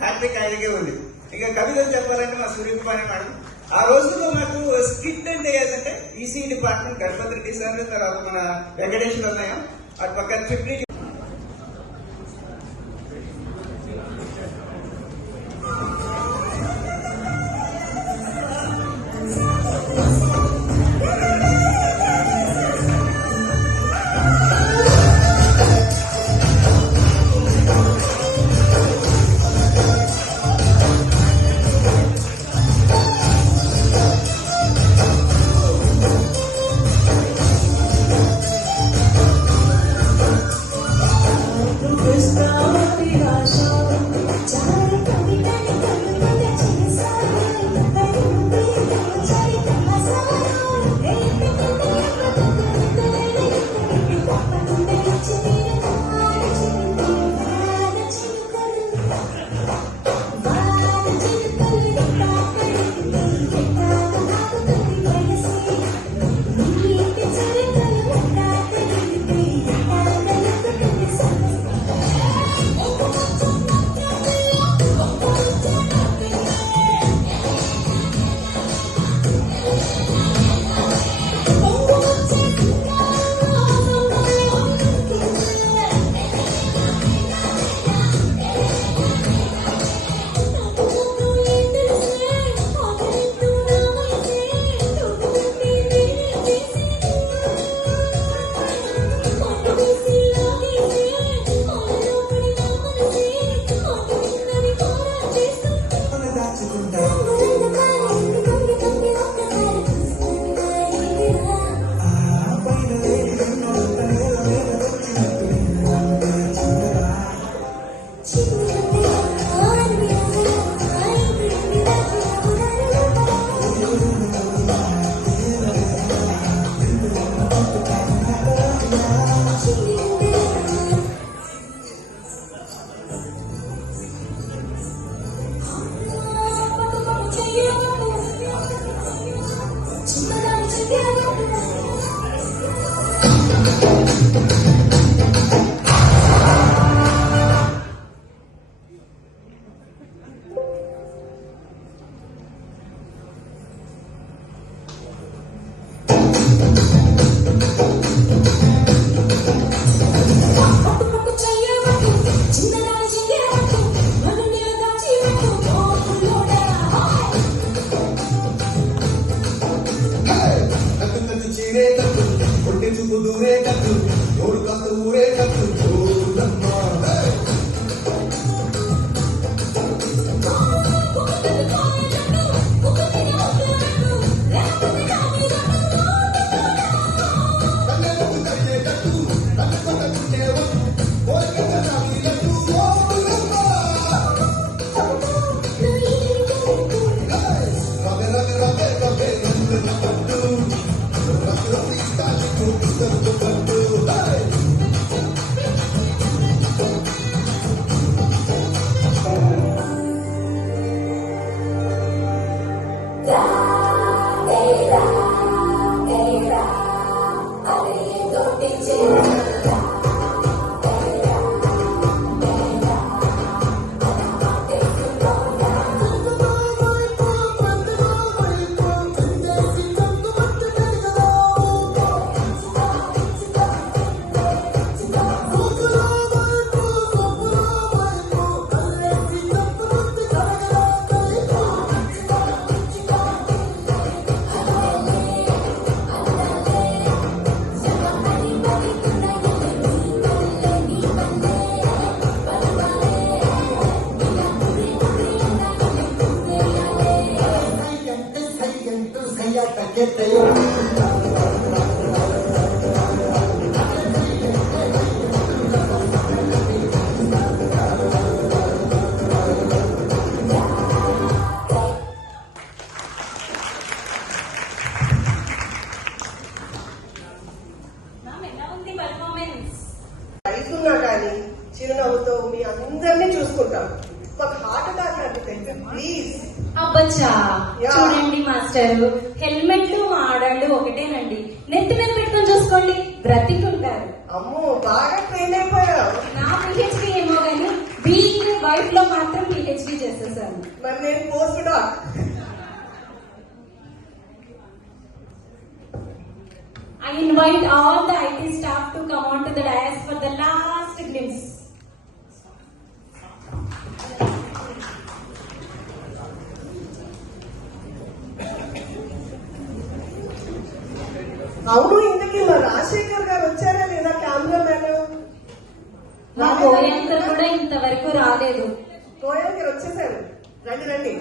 హ్యాట్రిక్ ఆయనకే ఉంది. ఇంకా కవితలు చెప్పాలంటే మా సూర్యకుమారి మేడం. ఆ రోజుల్లో నాకు స్కిట్ అంటే ఏంటంటే EC department Ganapathi Reddy sir, తర్వాత మన వెంకటేశ్వర అన్నయ్య, అటు పక్కన 50 Thank you. మ్యామ్ ఎలా ఉంది పర్ఫార్మెన్స్? రైతున్నా కానీ చిరునవ్వుతో మీ అందరినీ చూసుకుంటాం. మాకు హార్ట్ అటాక్ అంటే ప్లీజ్. అబ్బచ్చా, యా. చూడండి మాస్టర్, హెల్మెట్లు ఆడాళ్ళు ఒకటేనండి. నెత్తి మీద పెట్టుకొని చూసుకోండి, బ్రతికుంటారు. అమ్మో బాగా ట్రైన్ అయిపోయావు. నా పిహెచ్డి ఏమో కానీ బీయింగ్ వైఫ్ లో మాత్రం పిహెచ్డి చేసేసాను. మరి నేను post doc. I invite all the IT staff to come on to the dais for the last glimpse. అవును, ఇంతకీ మా రాజశేఖర్ గారు వచ్చారా లేదా? కెమెరామెన్ మా కోయాంకర్ కూడా ఇంతవరకు రాలేదు. కోయాంకర్ వచ్చేసారు. రండి రండి.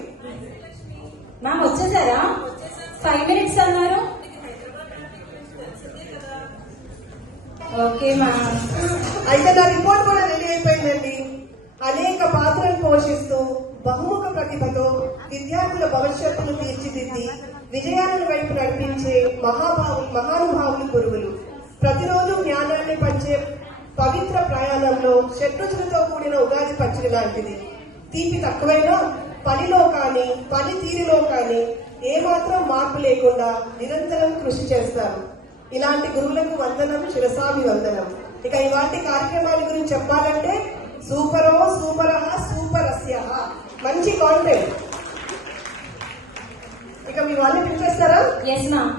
మ్యామ్ వచ్చేసారా? 5 minutes అన్నారు. Okay ma'am. అయితే నా రిపోర్ట్ కూడా రెడీ అయిపోయిందండి. అనేక పాత్రలు పోషిస్తూ బహుముఖ ప్రతిభతో విద్యార్థుల భవిష్యత్తును తీర్చిదిద్ది విజయాలను వైపు నడిపించే మహానుభావులు గురువులు. ప్రతిరోజు జ్ఞానాన్ని పంచే పవిత్ర ప్రయాణంలో షడ్రుచులతో కూడిన ఉగాది పచ్చడి లాంటిది. తీపి తక్కువైనా పనిలో కానీ పని తీరులో కానీ ఏమాత్రం మార్పు లేకుండా నిరంతరం కృషి చేస్తారు. ఇలాంటి గురువులకు వందనం, శిరసాభివందనం. ఇక ఇలాంటి కార్యక్రమాల గురించి చెప్పాలంటే సూపరో సూపరహ సూపరస్య, మంచి కాంటెంట్. ఇక మీ వాళ్ళని పిలిచేస్తారా? Yes ma'am.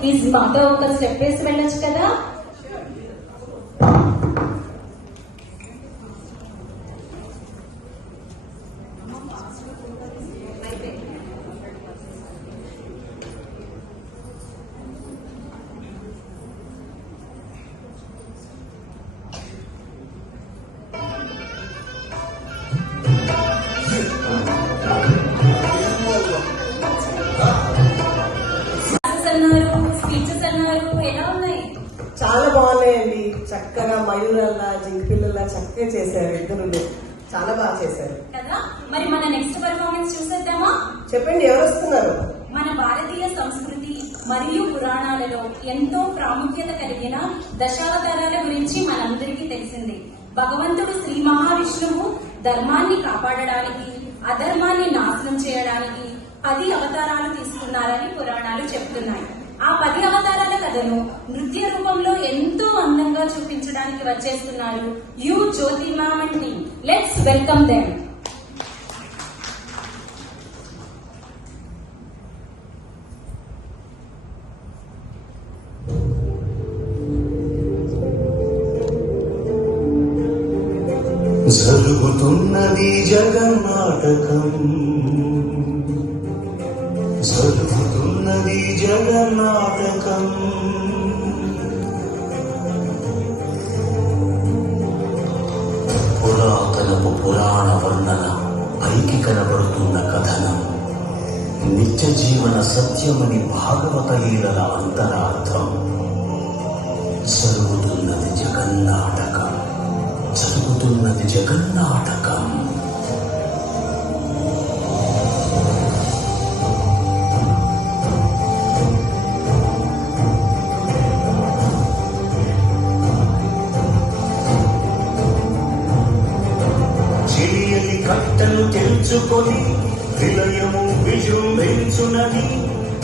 ప్లీజ్ మాతో ఒక స్టెప్ వేసి వెళ్ళొచ్చు కదా. స్పీచెస్ అన్నారు, ఎలా ఉన్నాయి? చాలా బాగున్నాయండి. చక్కగా మయూరల్లా జింక పిల్లల్లా చక్కగా చేశారు. ఇద్దరు చాలా బాగా చేశారు కదా. మరి మన నెక్స్ట్ పర్ఫార్మెన్స్ చూసేద్దామా? చెప్పండి, ఎవరు వస్తున్నారు? మన భారతీయ సంస్కృతి మరియు పురాణాలలో ఎంతో ప్రాముఖ్యత కలిగిన దశావతారాల గురించి మనందరికీ తెలిసింది. భగవంతుడు శ్రీ మహావిష్ణువు ధర్మాన్ని కాపాడడానికి, అధర్మాన్ని నాశనం చేయడానికి 10 అవతారాలు తీసుకున్నారని పురాణాలు చెప్తున్నాయి. ఆ 10 అవతారాల కథను నృత్య రూపంలో ఎంతో అందంగా చూపించడానికి వచ్చేస్తున్నారు U Jyothi ma'am and team. Let's welcome them. జరుగుతున్నది జగన్నాటకం, జరుగుతున్నది జగన్నాటకం. పురాతనపు పురాణ వర్ణన పైకి కనబడుతున్న కథనం, నిత్య జీవన సత్యమని భాగవత లీలల అంతరార్థం. జరుగుతున్నది జగన్నాటకం, జరుగుతున్నది జగన్నాటకం. చెలియలి కట్టలు తెంచుకొని విలయము విజృంభించునని,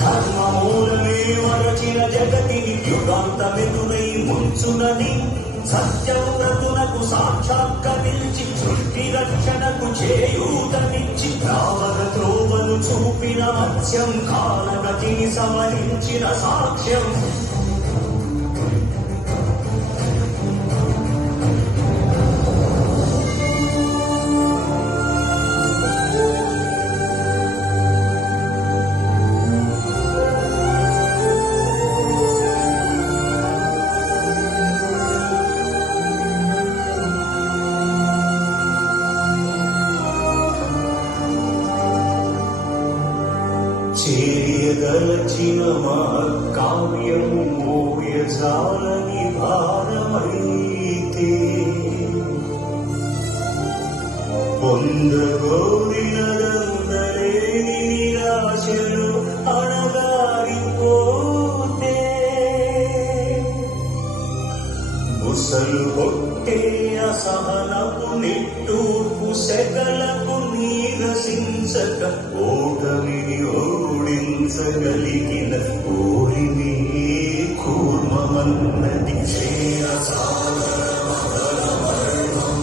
ధర్మమూలమే వరచిన జగతిని యుగాంతమెదురై ముంచునని, సత్యవ్రతునకు సాక్షాత్కరించి సృష్టి రక్షణకు చేయూతనిచ్చి రావణ త్రోవను చూపిన మత్స్యం, కాలగతిని సమరించిన సాక్ష్యం. మరచిన మా కావ్యము మోయజాలని భారమైతే పొందగోరినదందలేని నిరాశలు అణగారిపోతే ముసలు కొట్టే అసహనపు నిట్టూర్పు సెగలకు నీరసించక ఓటమిని ఓడించగలిగిన ఓరిమి కూర్మమన్నది క్షీరసాగరమగలమర్మం.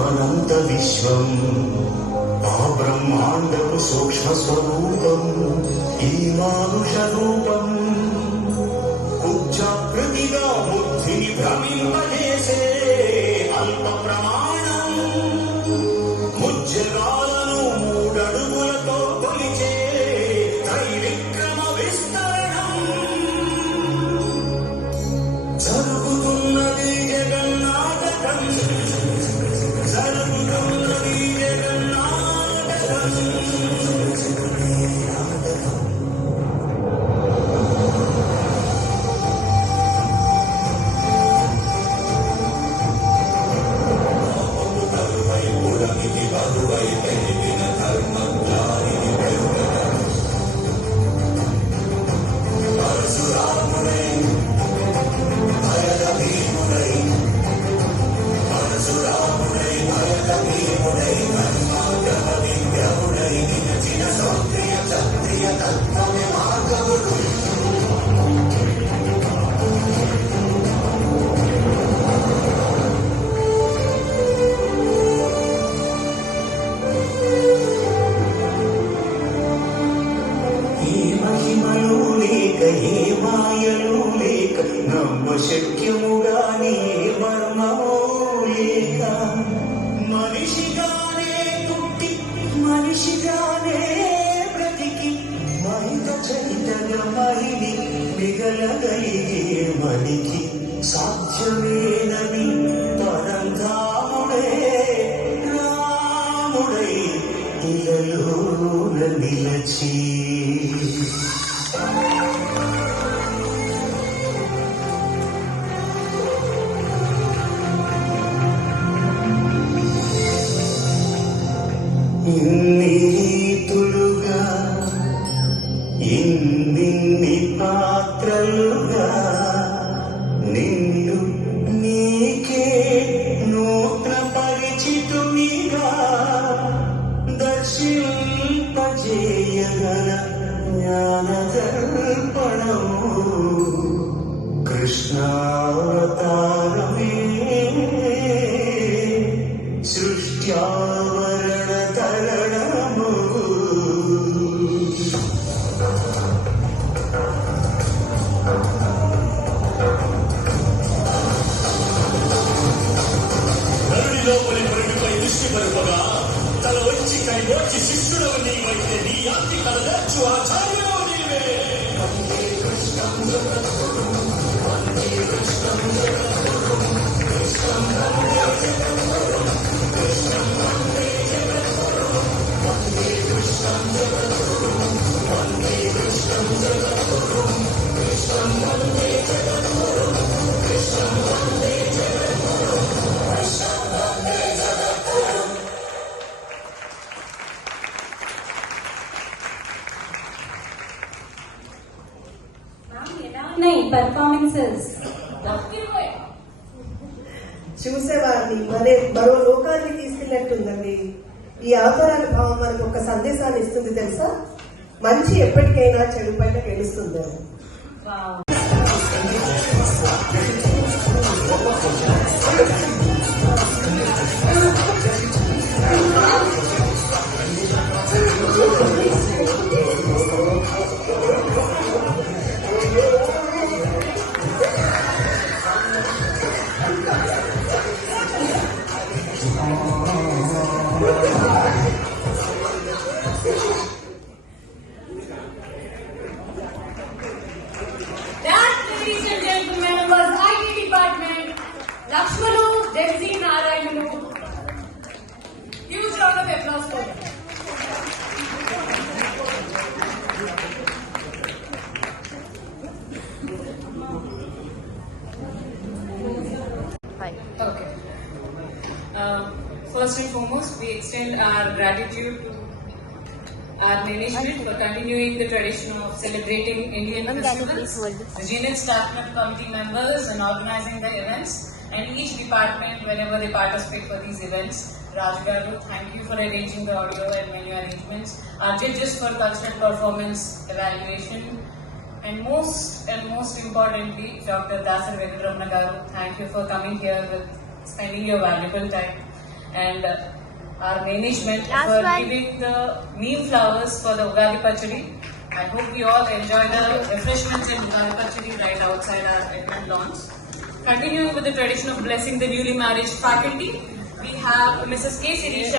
అనంత విశ్వం ఆ బ్రహ్మాండపు సూక్ష్మ స్వరూపం ఈ మానుష రూపం కుబ్జాకృతిగా బుద్ధిని భ్రమింపజేసే అల్ప ప్రమాణం ముజ్జగాలను మూడడుగులతో కొలిచే త్రైవిక్రమ విస్తరణం జరుగుతున్నది జగన్నాటకం జరుగుతున్నది జగన్నాటకం శక్యముగాని మర్మమో లేక మనిషిగానే పుట్టి మనిషిగానే బ్రతికి మహిత చైతన్యమహిని మిగలగలిగే మనికి సాధ్యమేనని పరంధాముడే రాముడై ఇలలోన నిలచి ఇన్ని రీతులుగా పాత్రలుగా నిన్ను నీకే నూతన పరిచితునిగా దర్శింపజేయగల జ్ఞానదర్పణము కృష్ణావతారమే సృష్ట్యావరణ తరణము నరుడి లోపలి పొరుగుపై దృష్టి పరుపగా తల వచ్చి కైగోర్చి శిష్యుడవు నీవైతే నీ యాత్రి కలదచ్చు ఆచార్యుడవు నీవే ఎలా ఉన్నాయి పర్ఫార్మెన్సెస్? చూసేవారిని మరో లోకాన్ని తీసుకెళ్ళినట్టుందండి. ఈ ఆధారాల భావం మనకు ఒక సందేశాన్ని ఇస్తుంది తెలుసా, మంచి ఎప్పటికైనా చెడు పైన గెలుస్తుంది. That, ladies and gentlemen, was IT department. Lakshmanu, Dempsey, Narayanu. Huge round of applause for them. Okay. First and foremost, we extend our gratitude to our management for continuing the tradition of celebrating Indian festivals, the Union Staff Committee members and organizing the events, and each department whenever they participate for these events. Raj Garu, thank you for arranging the audio and menu arrangements. Our judges for cultural performance evaluation. And most importantly, Dr. Dasar Venkatraman Garu, thank you for coming here with spending your valuable time. And our management for giving the neem flowers for the Ugadi Pachadi. I hope we all enjoy the refreshments in Ugadi Pachadi right outside our Edmund lawns. Continuing with the tradition of blessing the newly married faculty, we have Mrs. K. Sirisha.